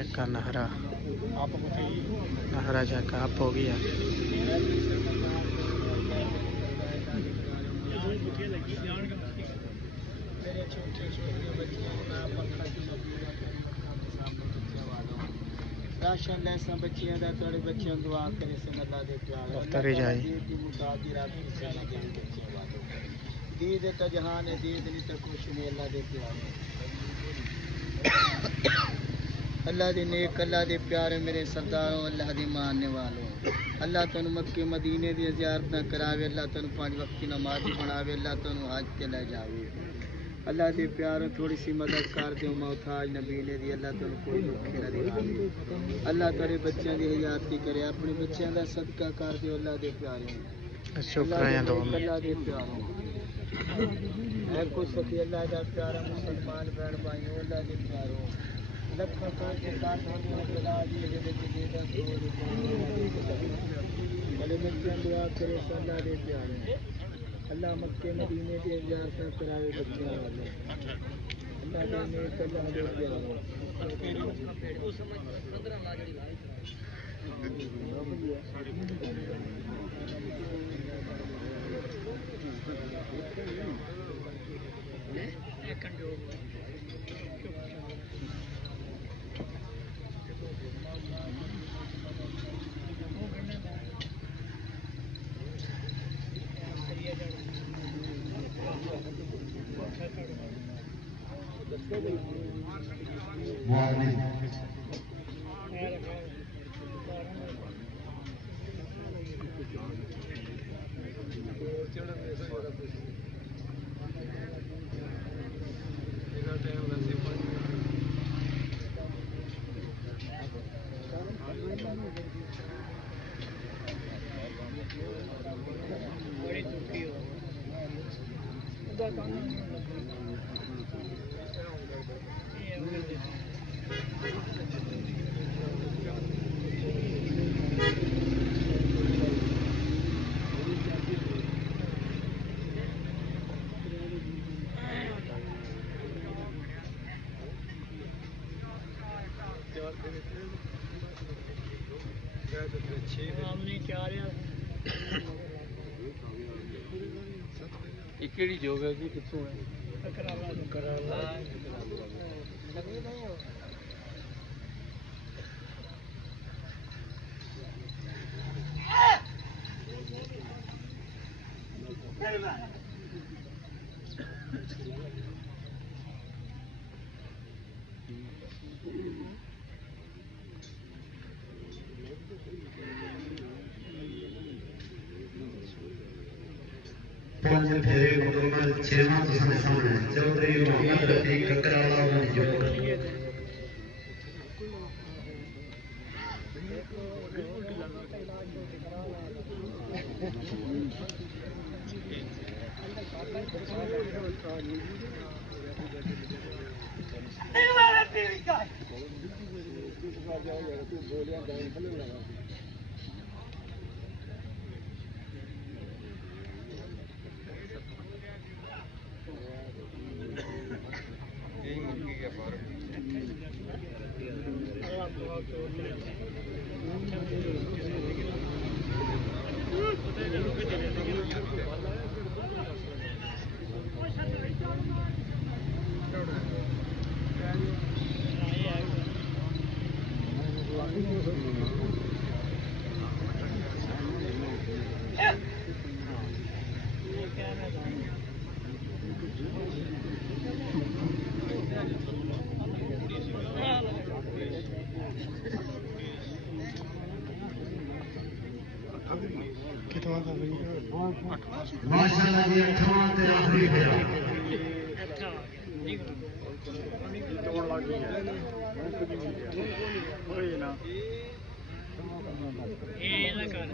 एक नहरा नहरा जाकर आप हो गया। राशन लैसा बच्चियां दा थोड़े बच्चियां दुआ करे से अल्लाह दे प्यार तरी जाए दी मुतादी राखी से अल्लाह दे बच्चियां वालो दीद का जहान है दीद नहीं तो कुछ नहीं अल्लाह दे प्यार अल्लाह दे नेक अल्लाह दे प्यारे मेरे सरदारों अल्लाह दे मानने वालों अल्लाह तनु मक्के मदीने दी ज़ियारत ना करावे अल्लाह तनु 5 वक्त की नमाज़ी बनावे अल्लाह तनु हज ते ले जावे अल्लाह दे प्यारों थोड़ी सी मदद कर दो मोहताज नबी ने दी अल्लाह तनु कोई दुख ना दिखावे अल्लाह तेरे बच्चों की हयाती करे अपने बच्चों का सदका कर दो अल्लाह दे प्यारे शुक्रिया दो अल्लाह दे प्यारों है कुछ सखी अल्लाह दा प्यारा मुसलमान बहन भाई अल्लाह दे प्यारों लखों तो के साथ होने खुदा दी दे दे दा बड़े बच्चों दुआ करे अल्लाह दे प्यारे अल्लाह मक्के मदीने की ज़ियारत करावे बच्चों वाले अल्लाह दे नेक अल्लाह दे प्यारे केड़ी जोग है जी किथों है कराला पांच फेरे मुकम्मल छेवां तुसां दे सामने चौधरी मोहम्मद रफीक ककराला वाली जोड़ माशाअल्लाह जी 8वां ते आखिरी फेरा तोड़ लग गई है कोई ना ए ना कर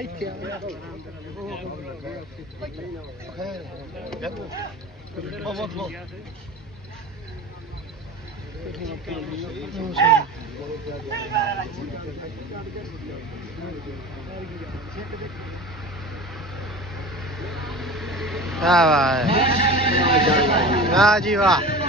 ਇੱਥੇ ਆ ਖੈਰ ਦੇਖੋ ਬਹੁਤ ਬਹੁਤ वाह वाह जी वाह।